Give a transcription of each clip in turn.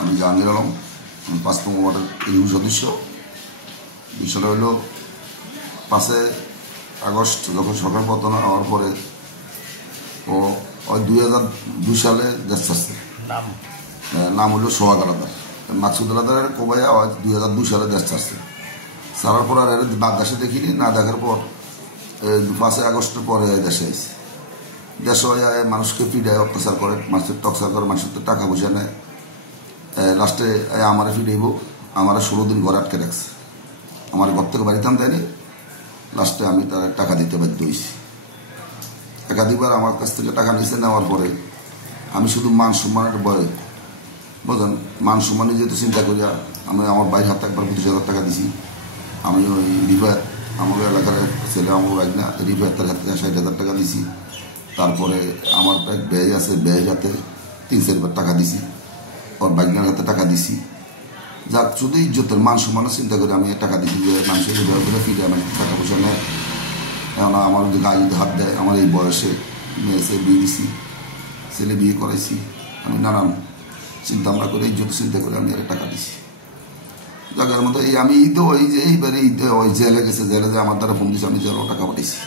আমি জাহাঙ্গীর আলম, 5 নং ওয়ার্ডের ইউনিয়ন সদস্য। বিষয়টা হলো 5 আগস্ট যখন সরকার পতন হওয়ার পরে ওই 2002 সালে দেশ ছাড়ছে। নাম হলো সোহাগ আলাদার, মাকসুদ আলাদার কোবাইয়া 2002 সালে দেশ ছাড়ছে। ছাড়ার পর আর দেশে দেখিনি, না দেখার পর 5 আগস্টের পরে দেশে আসছে। দেশে মানুষকে পিড়ায় অত্যাচার করে, মানুষের টর্চার করে, মানুষের টাকা পয়সা নেয়। লাস্টে আমার ফিরেইব, আমার 16 দিন ঘরে আটকে রাখছে। আমার ঘর থেকে বাড়িতে দেয়নি। লাস্টে আমি তার টাকা দিতে বাধ্য হয়েছি। একাধিকবার আমার কাছ থেকে টাকা নিচে নেওয়ার পরে আমি শুধু মান সম্মানের ভয়ে, বুঝলেন, মান সম্মানে যেহেতু চিন্তা করিয়া আমি আমার বাইরের হাতে একবার 25,000 টাকা দিছি। আমি ওই রিফায়ার, আমাদের এলাকার ছেলে, আমার বাইক না, রিফায়ার তার হাতে 60,000 টাকা দিছি। তারপরে আমার এক ব্যয় আছে, ব্যয়ের হাতে 3-4 বার টাকা দিছি। ওর বাইকনার হাতে টাকা দিছি। যাক, শুধু ইজ্জতের মান সম্মানের চিন্তা করে আমি টাকা দিছি যে মানুষের রিফায়ার করে ফিরে আমার টাকা পয়সা নেয়। এখন আমার যে গায়ে যদি হাত দেয়, আমার এই বয়সে মেয়ে বিয়ে দিছি, ছেলে বিয়ে করাইছি, আমি নানান চিন্তা ভাবনা করে ইজ্জত চিন্তা করে আমি টাকা দিছি। জায়গার মতো আমি ঈদও ওই যে এইবারে ঈদে ওই জেলে গেছে, জেলে যে আমার দ্বারা ফোন দিয়েছে, আমি জেলেও টাকা পাঠিয়েছি।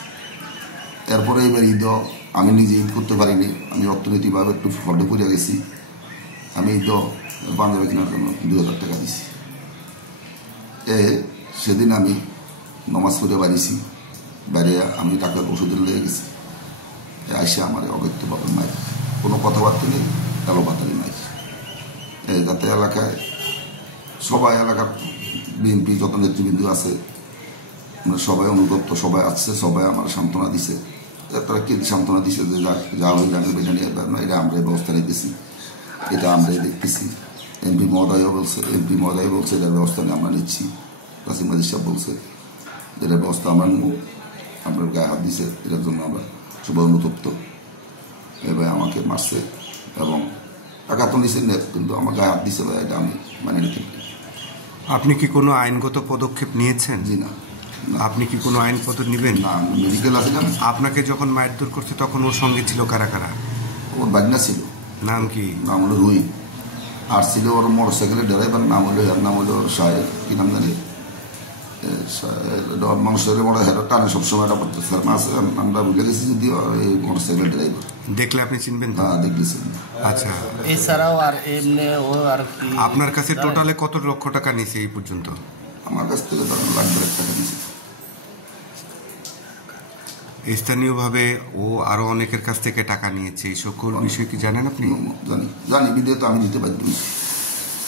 এরপরে এইবার ঈদও আমি নিজে ঈদ করতে পারিনি, আমি অর্থনৈতিকভাবে একটু ফল্টে পড়ে গেছি। আমি ঈদও পাঞ্জাবি কেনার জন্য 2,000 টাকা দিছি। সেদিন আমি নমাজ পড়ে বাড়িছি, বাইরে আমি টাকার ওষুধের লেগে গেছি। আইসে আমার অব্যক্তভাবে মাই, কোনো কথাবার্তা নেই, এলোপাতারি নাই। যাতে এলাকায় সবাই, এলাকার বিএনপি যত নেতৃবৃন্দ আছে সবাই অনুগত, সবাই আসছে, সবাই আমার সান্ত্বনা দিছে। তারা কি সান্ত্বনা দিছে যে যা হয়ে যাবে এটা নিয়ে এটা আমরা ব্যবস্থা নিতেছি, এটা আমরাই দেখতেছি। এমপি মহোদয়ও বলছে এটার ব্যবস্থা নিয়ে আমরা নিচ্ছি। কাসিম আজিজ সাহেব বলছে এটার ব্যবস্থা আমরা নেব। আপনার গায়ে হাত দিছে, এটার জন্য আমরা সবাই অনুতপ্ত। এবার আমাকে মারছে এবং টাকা তো নিছে, কিন্তু আমার গায়ে হাত দিছে, এটা আমি মানে নিতে পারি। আপনি কি কোনো আইনগত পদক্ষেপ নিয়েছেন? জি না। আপনি কি কোনো আইন পদক্ষেপ নেবেন? না, মেডিকেল আছে না। আপনাকে যখন মারধর করছে তখন ওর সঙ্গে ছিল কারা কারা? ওর বাগনা ছিল। নাম কি? নাম হলো রুই। আর ছিল ওর মোটরসাইকেলের ড্রাইভার, নাম হলো সাহেব, কি নাম জানি, মানুষের টানে সবসময় এটা করতে স্যার মাছ আমরা বুঝে গেছি, যদিও এই মোটরসাইকেল ড্রাইভার। দেখলে আপনি চিনবেন? হ্যাঁ, দেখলেছেন। আচ্ছা, এছাড়াও আর এমনি ও আর কি আপনার কাছে টোটালে কত লক্ষ টাকা নিয়েছে এই পর্যন্ত? আমার কাছ থেকে ধরেন লাখ টাকা নিয়েছে। স্থানীয়ভাবে ও আরো অনেকের কাছ থেকে টাকা নিয়েছে, এই সকল বিষয় কি জানেন আপনি? জানি বিদেয় তো আমি দিতে বাধ্য হয়েছি।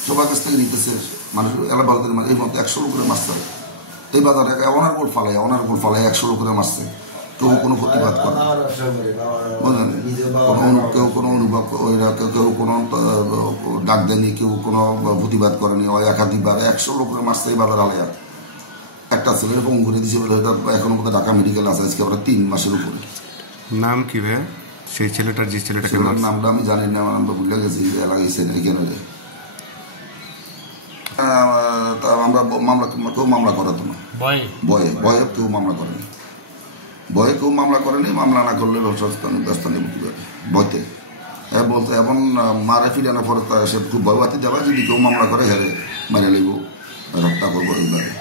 সবার কাছ থেকে নিতেছে মানুষ, এলাকা মানে এই মধ্যে 100 লোকের মাছ ধরে এই বাজারে অনার গোল ফালায় 100 লোকের মারছে। কেউ কোনো প্রতিবাদ করে, বুঝলেন, কেউ কোনো অনুভব, কেউ কোনো ডাক দেয়নি, কেউ কোনো প্রতিবাদ করেনি। ওই একাধিকবার 100 লোকের মারছে এই বাজার আলাইয়া। একটা ছেলের ফোন করে দিয়েছে বলে এখনো মধ্যে ঢাকা মেডিকেল আছে, আজকে আমরা 3 মাসের উপরে। নাম কি ভাই সেই ছেলেটার? যে ছেলেটাকে নামটা আমি জানি না, আমার নামটা ভুলে গেছি। এলাকায় এখানে আমরা কেউ মামলা করে তো না, ভয়ে কেউ মামলা করেনি। মামলা না করলে ব্যবস্থা নেব কীভাবে? ভয়তে বলতে এখন মারা ফিরানোর পরে সে খুব ভয়বাতি যাবে, যদি কেউ মামলা করে হেরে মেরে লিব, হত্যা করবো এইভাবে।